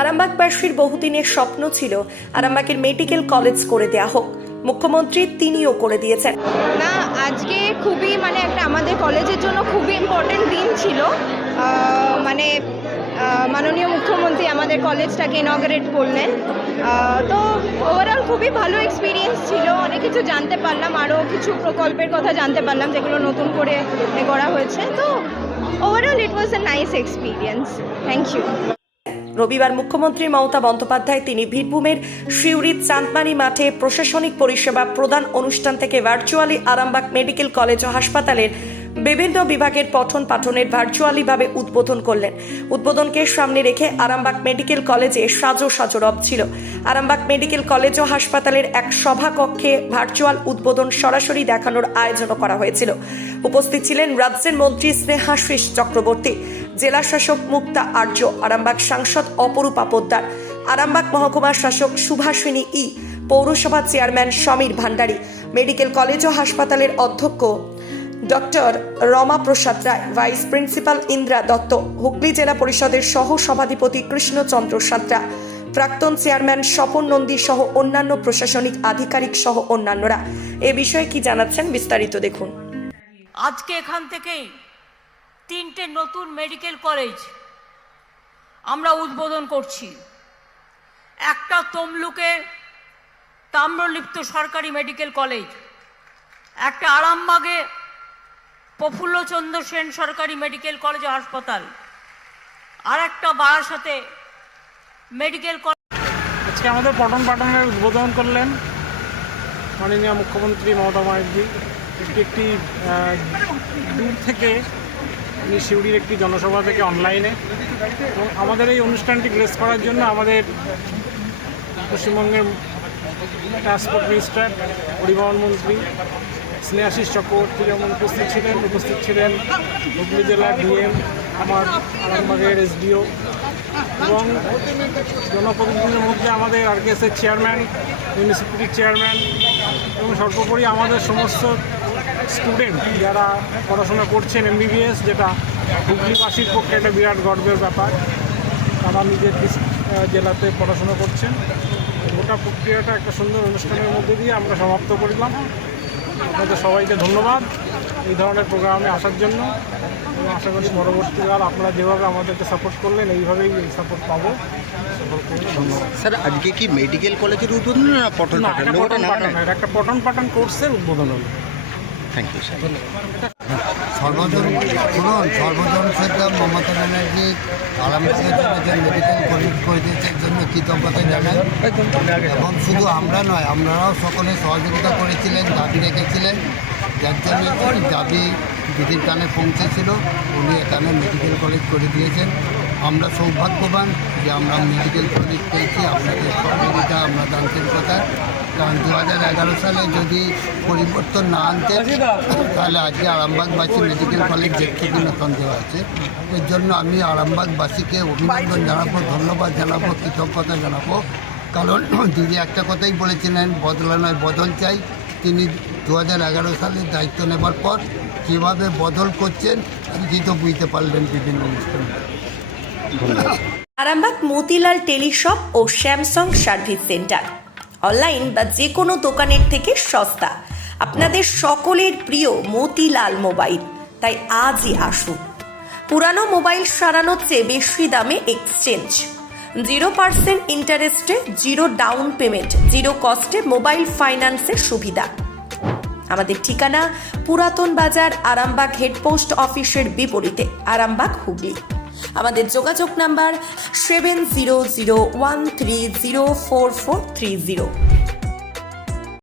আরামবাগবাসীর বহুদিনের স্বপ্ন ছিল আরামবাগের মেডিকেল কলেজ করে দেয়া হোক। মুখ্যমন্ত্রী তিনিও করে দিয়েছেন। না, আজকে খুবই একটা আমাদের কলেজের জন্য খুবই ইম্পর্টেন্ট দিন ছিল। মাননীয় মুখ্যমন্ত্রী আমাদের কলেজটাকে ইনঅগারেট করলেন। তো ওভারঅল খুবই ভালো এক্সপিরিয়েন্স ছিল। অনেক কিছু জানতে পারলাম, আরও কিছু প্রকল্পের কথা জানতে পারলাম যেগুলো নতুন করে করা হয়েছে। তো overall it was a nice experience. Thank you. রবিবার মুখ্যমন্ত্রী মমতা বন্দ্যোপাধ্যায় তিনি বীরভূমের সিউড়ির চাঁদমারি মাঠে প্রশাসনিক পরিষেবা প্রদান অনুষ্ঠান থেকে ভার্চুয়ালি আরামবাগ মেডিকেল কলেজ ও হাসপাতালের বিভিন্ন বিভাগের পঠন পাঠনের ভার্চুয়ালিভাবে উদ্বোধন করলেন। উদ্বোধনকে সামনে রেখে আরামবাগ মেডিকেল কলেজে সাজো সাজো রব ছিল। আরামবাগ মেডিকেল কলেজ ও হাসপাতালের এক সভাকক্ষে ভার্চুয়াল উদ্বোধন সরাসরি দেখানোর আয়োজনও করা হয়েছিল। উপস্থিত ছিলেন রাজ্যের মন্ত্রী স্নেহাশিস চক্রবর্তী, জেলা শাসক মুক্তা আর্য, আরামবাগ সাংসদ অপরূপা পোদ্দার, আরামবাগ মহকুমার শাসক সুভাষিনী ই, পৌরসভা chairman Samir Bhandari, medical college ও হাসপাতালের অধ্যক্ষ doctor Rama Prasad Roy, vice principal Indra Dutta, Hooghly জেলা পরিষদের সহ সভাধিপতি কৃষ্ণচন্দ্র সাঁতরা, প্রাক্তন চেয়ারম্যান স্বপন নন্দী সহ অন্যান্য প্রশাসনিক আধিকারিক সহ অন্যান্যরা। এ বিষয়ে কি জানাচ্ছেন বিস্তারিত দেখুন। আজকে এখান থেকেই 3টে নতুন মেডিকেল কলেজ আমরা উদ্বোধন করছি। একটা তমলুকের তাম্রলিপ্ত সরকারি মেডিকেল কলেজ, একটা আরামবাগে প্রফুল্লচন্দ্র সেন সরকারি মেডিকেল কলেজ ও হাসপাতাল, আর একটা বারাসাতে মেডিকেল কলেজ। আজকে আমাদের পঠন পাঠনের উদ্বোধন করলেন মাননীয় মুখ্যমন্ত্রী মমতা ব্যানার্জি। একটি দূর থেকে উনি সিউড়ির একটি জনসভা থেকে অনলাইনে, এবং আমাদের এই অনুষ্ঠানটি গ্রেস করার জন্য আমাদের পশ্চিমবঙ্গের ট্রান্সপোর্ট মিনিস্টার, পরিবহন মন্ত্রী স্নেহাশিস চক্রবর্তী যেমন উপস্থিত ছিলেন হুগলি জেলার ডিএম, আমার আরামবাগের এসডিও এবং জনপ্রতিনিধিদের মধ্যে আমাদের আরকেএসের চেয়ারম্যান, মিউনিসিপ্যালিটির চেয়ারম্যান এবং সর্বোপরি আমাদের সমস্ত স্টুডেন্ট যারা পড়াশোনা করছেন এমবিবিএস, যেটা হুগলিবাসীর পক্ষে একটা বিরাট গর্বের ব্যাপার। তারা নিজের জেলাতে পড়াশোনা করছেন। গোটা প্রক্রিয়াটা একটা সুন্দর অনুষ্ঠানের মধ্যে দিয়ে আমরা সমাপ্ত করলাম। আপনাদের সবাইকে ধন্যবাদ এই ধরনের প্রোগ্রামে আসার জন্য, এবং আশা করি পরবর্তীকাল আপনারা যেভাবে আমাদেরকে সাপোর্ট করলেন এইভাবেই সাপোর্ট পাবো। ধন্যবাদ স্যার। আজকে কি মেডিকেল কলেজের উদ্বোধন না পঠন পাঠন? একটা পঠন পাঠন কোর্সের উদ্বোধন হলো। Thank you sir. সর্বজন সেটা মমতা ব্যানার্জি আরামবাগের জন্য যে মেডিকেল কলেজ করে দিয়েছে জন্য কৃতজ্ঞতা জানাই। এবং শুধু আমরা নয়, আপনারাও সকলে সহযোগিতা করেছিলেন, দাবি রেখেছিলেন, যার জন্য দাবি দিদির কানে পৌঁছেছিল। উনি এখানে মেডিকেল কলেজ করে দিয়েছেন। আমরা সৌভাগ্যবান যে আমরা মেডিকেল কলেজ পেয়েছি আপনাদের সহযোগিতা, আপনাদের আন্তরিকতা। কারণ 2011 সালে যদি পরিবর্তন না আনতেন তাহলে আজকে আরামবাগবাসী মেডিকেল কলেজ দেখতে কিনা সন্দেহ আছে। এর জন্য আমি আরামবাগবাসীকে অভিনন্দন জানাবো, ধন্যবাদ জানাবো, কৃতজ্ঞতা জানাবো। কারণ দিদি একটা কথাই বলেছিলেন, বদলা নয় বদল চাই। তিনি 2011 সালে দায়িত্ব নেবার পর কীভাবে বদল করছেন আপনি তো বুঝতে পারলেন বিভিন্ন অনুষ্ঠানে। আরামবাগ মতিলাল টেলিশপ ও স্যামসাং সার্ভিস সেন্টার, অনলাইন বা যে কোনো দোকানের থেকে সস্তা। আপনাদের সকলের প্রিয় মতিলাল মোবাইল, তাই আজই আসুন। পুরানো মোবাইল সারানোর চেয়ে বেশি দামে এক্সচেঞ্জ, 0% ইন্টারেস্টে, 0 ডাউন পেমেন্ট, 0 কস্টে মোবাইল ফাইন্যান্সের সুবিধা। আমাদের ঠিকানা পুরাতন বাজার, আরামবাগ হেডপোস্ট অফিসের বিপরীতে, আরামবাগ, হুগলি। আমাদের যোগাযোগ নাম্বার 7001304430।